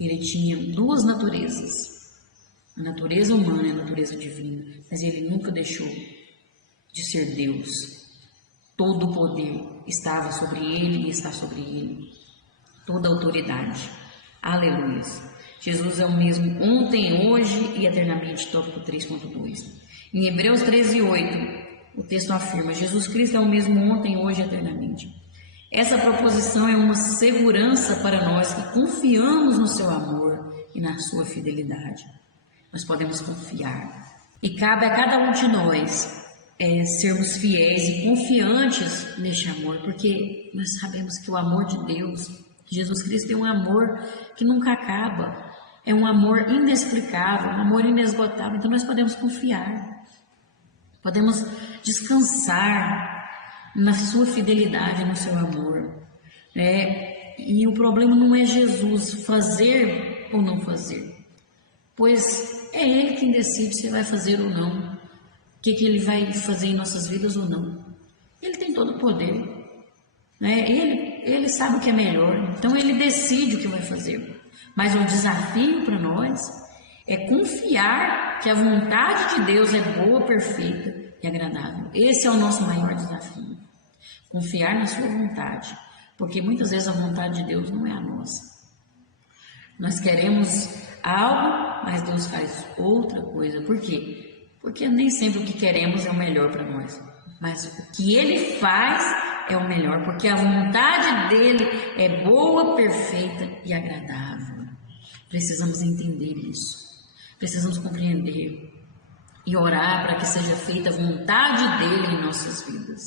Ele tinha duas naturezas, a natureza humana e a natureza divina, mas Ele nunca deixou de ser Deus. Todo o poder estava sobre Ele e está sobre Ele, toda a autoridade. Aleluia. Jesus é o mesmo ontem, hoje e eternamente. Tópico 3.2. Em Hebreus 13:8, o texto afirma: Jesus Cristo é o mesmo ontem, hoje e eternamente. Essa proposição é uma segurança para nós que confiamos no seu amor e na sua fidelidade. Nós podemos confiar. E cabe a cada um de nós sermos fiéis e confiantes neste amor, porque nós sabemos que o amor de Deus, Jesus Cristo, é um amor que nunca acaba, é um amor inexplicável, um amor inesgotável. Então nós podemos confiar, podemos descansar na sua fidelidade, no seu amor, né? E o problema não é Jesus fazer ou não fazer, pois é Ele quem decide se vai fazer ou não, o que Ele vai fazer em nossas vidas ou não. Ele tem todo o poder, né? Ele sabe o que é melhor, então Ele decide o que vai fazer. Mas o desafio para nós é confiar que a vontade de Deus é boa, perfeita e agradável. Esse é o nosso maior desafio. Confiar na sua vontade, porque muitas vezes a vontade de Deus não é a nossa. Nós queremos algo, mas Deus faz outra coisa. Por quê? Porque nem sempre o que queremos é o melhor para nós, mas o que Ele faz é o melhor, porque a vontade dEle é boa, perfeita e agradável. Precisamos entender isso, precisamos compreender e orar para que seja feita a vontade dEle em nossas vidas,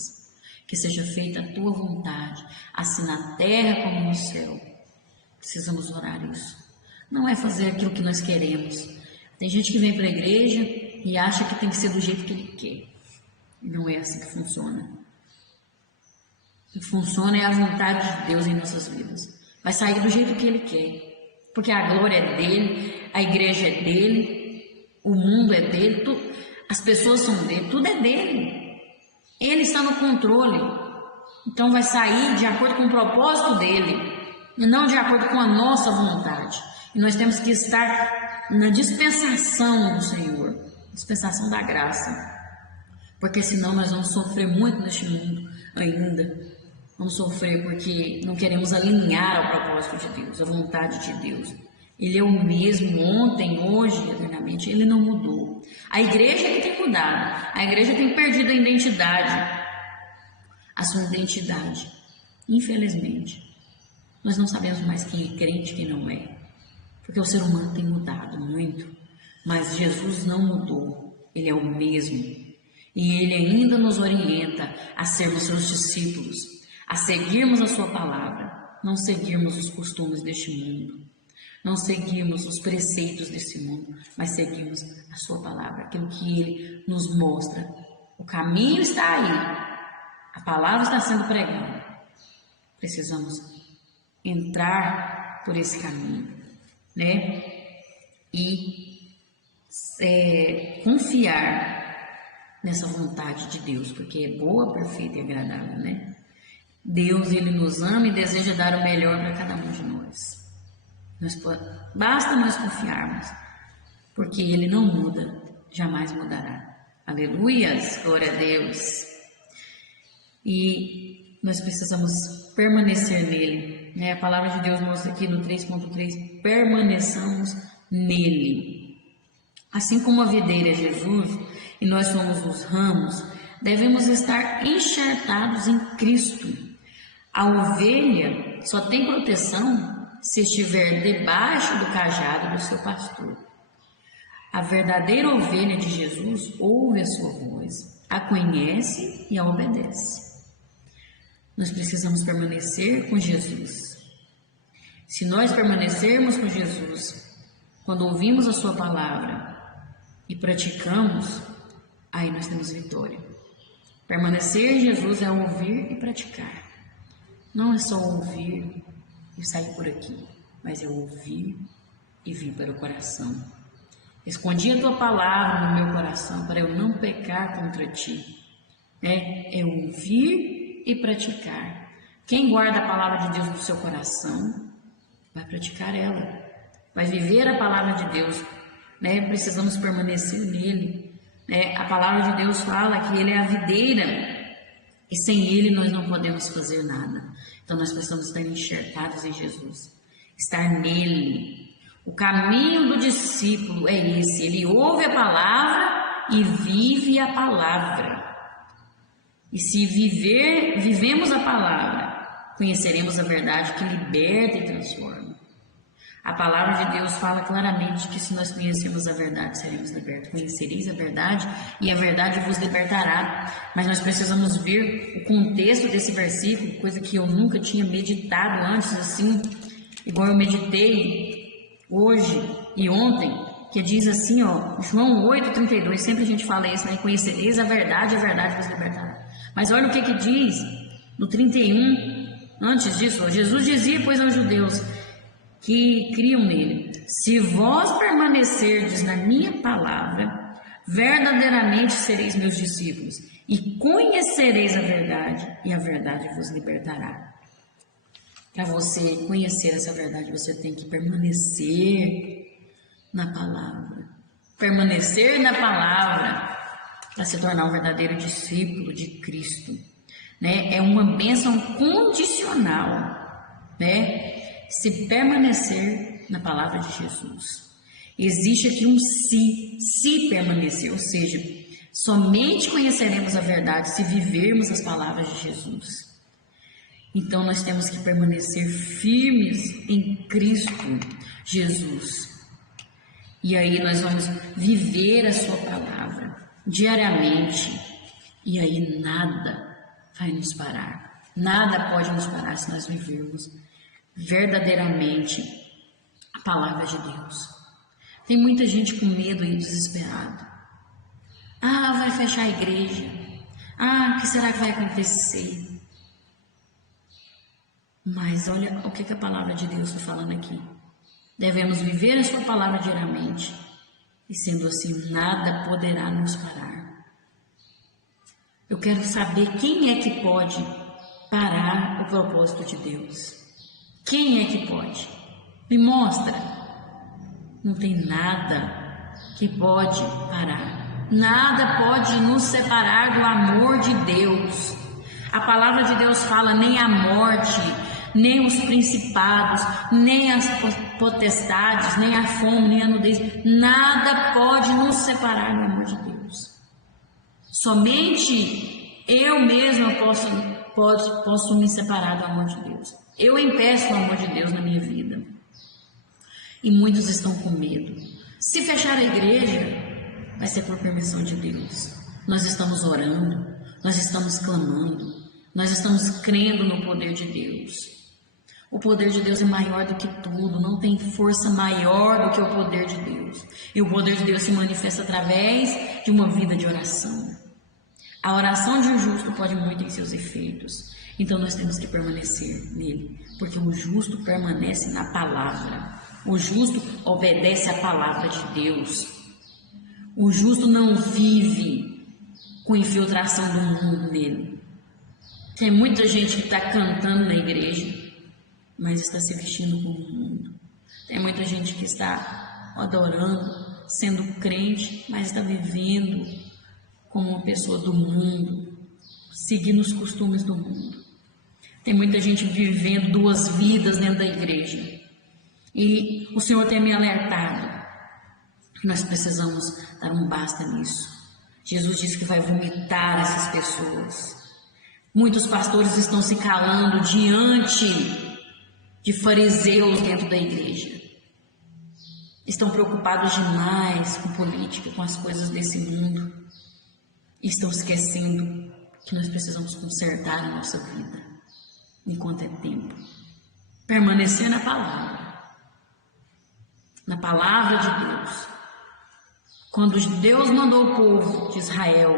que seja feita a Tua vontade, assim na terra como no céu. Precisamos orar isso. Não é fazer aquilo que nós queremos. Tem gente que vem para a igreja e acha que tem que ser do jeito que ele quer. E não é assim que funciona. O que funciona é a vontade de Deus em nossas vidas. Vai sair do jeito que Ele quer. Porque a glória é dEle, a igreja é dEle, o mundo é dEle, as pessoas são dEle, tudo é dEle. Ele está no controle. Então vai sair de acordo com o propósito dEle, e não de acordo com a nossa vontade. E nós temos que estar na dispensação do Senhor, dispensação da graça. Porque senão nós vamos sofrer muito neste mundo ainda. Vamos sofrer porque não queremos alinhar ao propósito de Deus, à vontade de Deus. Ele é o mesmo ontem, hoje e eternamente. Ele não mudou. A igreja que tem mudado. A igreja tem perdido a identidade. A sua identidade. Infelizmente. Nós não sabemos mais quem é crente e quem não é. Porque o ser humano tem mudado muito. Mas Jesus não mudou. Ele é o mesmo. E Ele ainda nos orienta a sermos seus discípulos, a seguirmos a sua palavra, não seguirmos os costumes deste mundo, não seguirmos os preceitos desse mundo, mas seguirmos a sua palavra, aquilo que Ele nos mostra. O caminho está aí, a palavra está sendo pregada. Precisamos entrar por esse caminho, né? E confiar nessa vontade de Deus, porque é boa, perfeita e agradável, né? Deus, Ele nos ama e deseja dar o melhor para cada um de nós. Basta nós confiarmos, porque Ele não muda, jamais mudará. Aleluias, glória a Deus. E nós precisamos permanecer nele, né? A palavra de Deus mostra aqui no 3.3, permaneçamos nele. Assim como a videira é Jesus e nós somos os ramos, devemos estar enxertados em Cristo. A ovelha só tem proteção se estiver debaixo do cajado do seu pastor. A verdadeira ovelha de Jesus ouve a sua voz, a conhece e a obedece. Nós precisamos permanecer com Jesus. Se nós permanecermos com Jesus, quando ouvimos a sua palavra e praticamos, aí nós temos vitória. Permanecer em Jesus é ouvir e praticar. Não é só ouvir e sair por aqui, mas é ouvir e vir para o coração. Escondi a tua palavra no meu coração para eu não pecar contra ti. É ouvir e praticar. Quem guarda a palavra de Deus no seu coração, vai praticar ela. Vai viver a palavra de Deus. Né? Precisamos permanecer nele. Né? A palavra de Deus fala que Ele é a videira. E sem Ele nós não podemos fazer nada. Então nós precisamos estar enxertados em Jesus. Estar nele. O caminho do discípulo é esse. Ele ouve a palavra e vive a palavra. E se vivemos a palavra, conheceremos a verdade que liberta e transforma. A palavra de Deus fala claramente que se nós conhecermos a verdade, seremos libertos. Conhecereis a verdade e a verdade vos libertará. Mas nós precisamos ver o contexto desse versículo, coisa que eu nunca tinha meditado antes, assim, igual eu meditei hoje e ontem, que diz assim, ó, João 8,32, sempre a gente fala isso, né? Conhecereis a verdade vos libertará. Mas olha o que diz no 31, antes disso, ó, Jesus dizia, pois, aos judeus que criam nele, se vós permanecerdes na minha palavra, verdadeiramente sereis meus discípulos, e conhecereis a verdade, e a verdade vos libertará. Para você conhecer essa verdade, você tem que permanecer na palavra. Permanecer na palavra para se tornar um verdadeiro discípulo de Cristo. Né? É uma bênção condicional, né? Se permanecer na palavra de Jesus. Existe aqui um se permanecer, ou seja, somente conheceremos a verdade se vivermos as palavras de Jesus. Então nós temos que permanecer firmes em Cristo Jesus. E aí nós vamos viver a sua palavra diariamente. E aí nada vai nos parar. Nada pode nos parar se nós vivermos verdadeiramente a palavra de Deus. Tem muita gente com medo e desesperado. Vai fechar a igreja. O que será que vai acontecer? Mas olha o que a palavra de Deus está falando aqui. Devemos viver a sua palavra diariamente. E sendo assim, nada poderá nos parar. Eu quero saber quem é que pode parar o propósito de Deus. Quem é que pode? Me mostra. Não tem nada que pode parar. Nada pode nos separar do amor de Deus. A palavra de Deus fala, nem a morte, nem os principados, nem as potestades, nem a fome, nem a nudez, nada pode nos separar do amor de Deus. Somente eu mesma posso me separar do amor de Deus. Eu impeço o amor de Deus na minha vida. E muitos estão com medo. Se fechar a igreja, vai ser por permissão de Deus. nós estamos orando, nós estamos clamando, nós estamos crendo no poder de Deus. O poder de Deus é maior do que tudo, não tem força maior do que o poder de Deus. E o poder de Deus se manifesta através de uma vida de oração. A oração de um justo pode muito em seus efeitos. Então nós temos que permanecer nele, porque o justo permanece na palavra. O justo obedece à palavra de Deus. O justo não vive com infiltração do mundo nele. Tem muita gente que está cantando na igreja, mas está se vestindo como o mundo. Tem muita gente que está adorando, sendo crente, mas está vivendo como uma pessoa do mundo, seguindo os costumes do mundo. Tem muita gente vivendo duas vidas dentro da igreja. E o Senhor tem me alertado que nós precisamos dar um basta nisso. Jesus disse que vai vomitar essas pessoas. Muitos pastores estão se calando diante de fariseus dentro da igreja. Estão preocupados demais com política, com as coisas desse mundo. E estão esquecendo que nós precisamos consertar a nossa vida enquanto é tempo. Permanecer na palavra de Deus. Quando Deus mandou o povo de Israel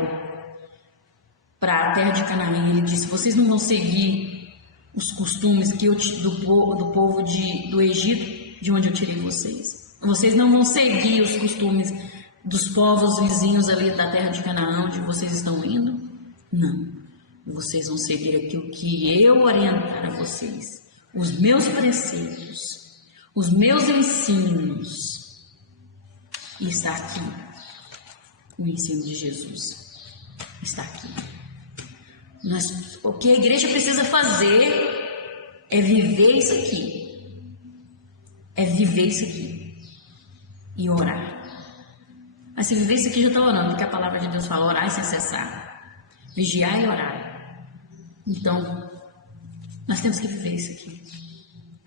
para a terra de Canaã, ele disse: vocês não vão seguir os costumes que do povo do Egito, de onde eu tirei vocês. Vocês não vão seguir os costumes dos povos vizinhos ali da terra de Canaã, onde vocês estão indo. Não. Vocês vão seguir aquilo que eu orientar a vocês. Os meus preceitos, os meus ensinos. E está aqui. O ensino de Jesus está aqui. O que a igreja precisa fazer é viver isso aqui. É viver isso aqui. E orar. Mas se viver isso aqui, já está orando, porque a palavra de Deus fala: orar sem cessar. Vigiar e orar. Então, nós temos que viver isso aqui.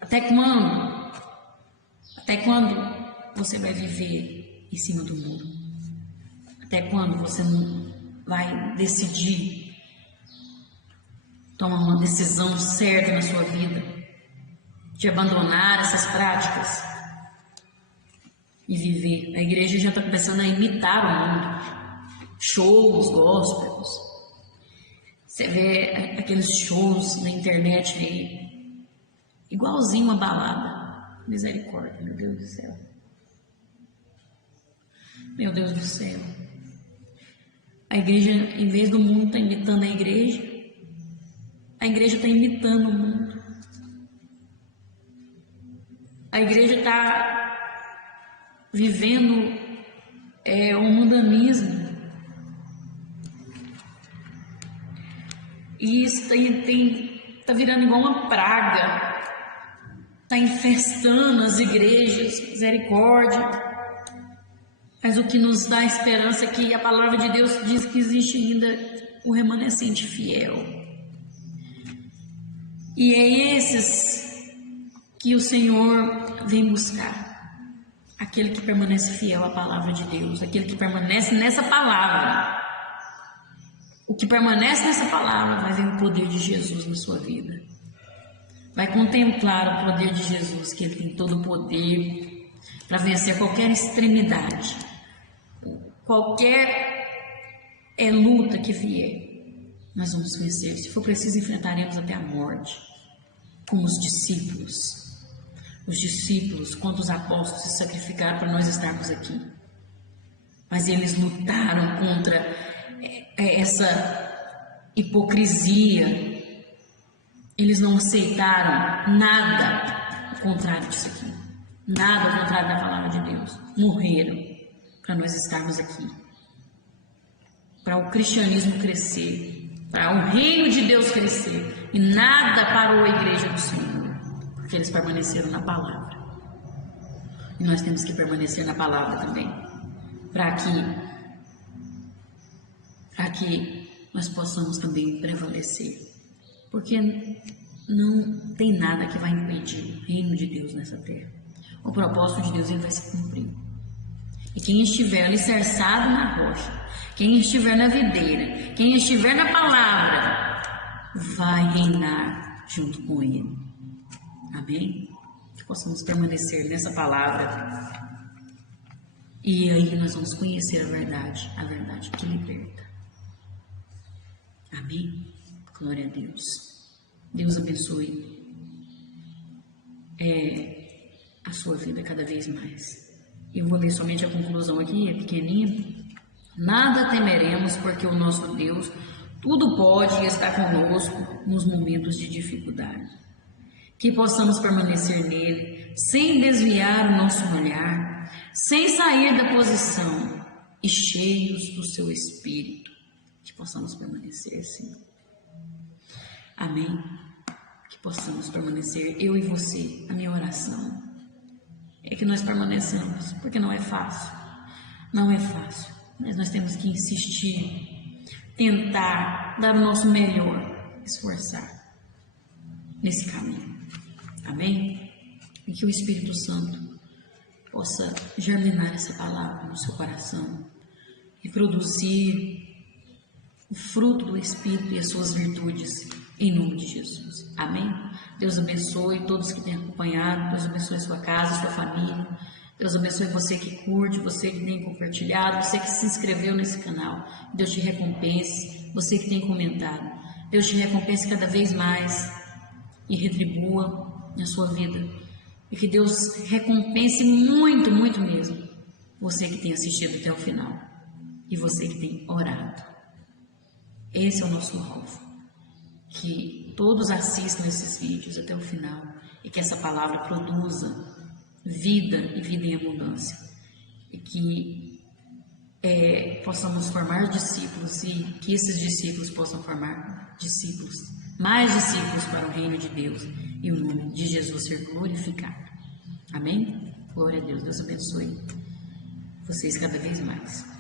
Até quando? Até quando você vai viver em cima do muro? Até quando você não vai decidir tomar uma decisão certa na sua vida, de abandonar essas práticas e viver? A igreja já está começando a imitar o mundo. Shows, gospels. Você vê aqueles shows na internet aí, igualzinho uma balada. Misericórdia, meu Deus do céu. Meu Deus do céu. A igreja, em vez do mundo estar imitando a igreja está imitando o mundo. A igreja está vivendo um mundanismo. E isso está virando igual uma praga. Está infestando as igrejas. Misericórdia. Mas o que nos dá esperança é que a palavra de Deus diz que existe ainda um remanescente fiel. E é esses que o Senhor vem buscar. Aquele que permanece fiel à palavra de Deus. Aquele que permanece nessa palavra. O que permanece nessa palavra vai ver o poder de Jesus na sua vida. Vai contemplar o poder de Jesus, que Ele tem todo o poder para vencer qualquer extremidade. Qualquer luta que vier, nós vamos vencer. Se for preciso, enfrentaremos até a morte. Como os discípulos. Os discípulos, quando os apóstolos se sacrificaram para nós estarmos aqui. Mas eles lutaram contra essa hipocrisia. Eles não aceitaram nada ao contrário disso aqui. Nada ao contrário da palavra de Deus. Morreram para nós estarmos aqui. Para o cristianismo crescer. Para o reino de Deus crescer. E nada parou a igreja do Senhor. Porque eles permaneceram na palavra. E nós temos que permanecer na palavra também. Para que nós possamos também prevalecer. Porque não tem nada que vai impedir o reino de Deus nessa terra. O propósito de Deus, ele vai se cumprir. E quem estiver alicerçado na rocha, quem estiver na videira, quem estiver na palavra, vai reinar junto com ele. Amém? Que possamos permanecer nessa palavra. E aí nós vamos conhecer a verdade que liberta. Amém? Glória a Deus. Deus abençoe a sua vida cada vez mais. Eu vou ler somente a conclusão aqui, é pequenininha. Nada temeremos, porque o nosso Deus tudo pode e está conosco nos momentos de dificuldade. Que possamos permanecer nele, sem desviar o nosso olhar, sem sair da posição e cheios do seu Espírito. Que possamos permanecer, Senhor. Amém? Que possamos permanecer, eu e você. A minha oração é que nós permaneçamos, porque não é fácil. Não é fácil, mas nós temos que insistir, tentar, dar o nosso melhor, esforçar nesse caminho. Amém? E que o Espírito Santo possa germinar essa palavra no seu coração e produzir o fruto do Espírito e as suas virtudes, em nome de Jesus. Amém? Deus abençoe todos que têm acompanhado, Deus abençoe a sua casa, a sua família, Deus abençoe você que curte, você que tem compartilhado, você que se inscreveu nesse canal, Deus te recompense, você que tem comentado, Deus te recompense cada vez mais e retribua na sua vida, e que Deus recompense muito, muito mesmo, você que tem assistido até o final, e você que tem orado. Esse é o nosso alvo, que todos assistam esses vídeos até o final e que essa palavra produza vida e vida em abundância e que possamos formar discípulos e que esses discípulos possam formar discípulos, mais discípulos para o reino de Deus e o nome de Jesus ser glorificado. Amém? Glória a Deus. Deus abençoe vocês cada vez mais.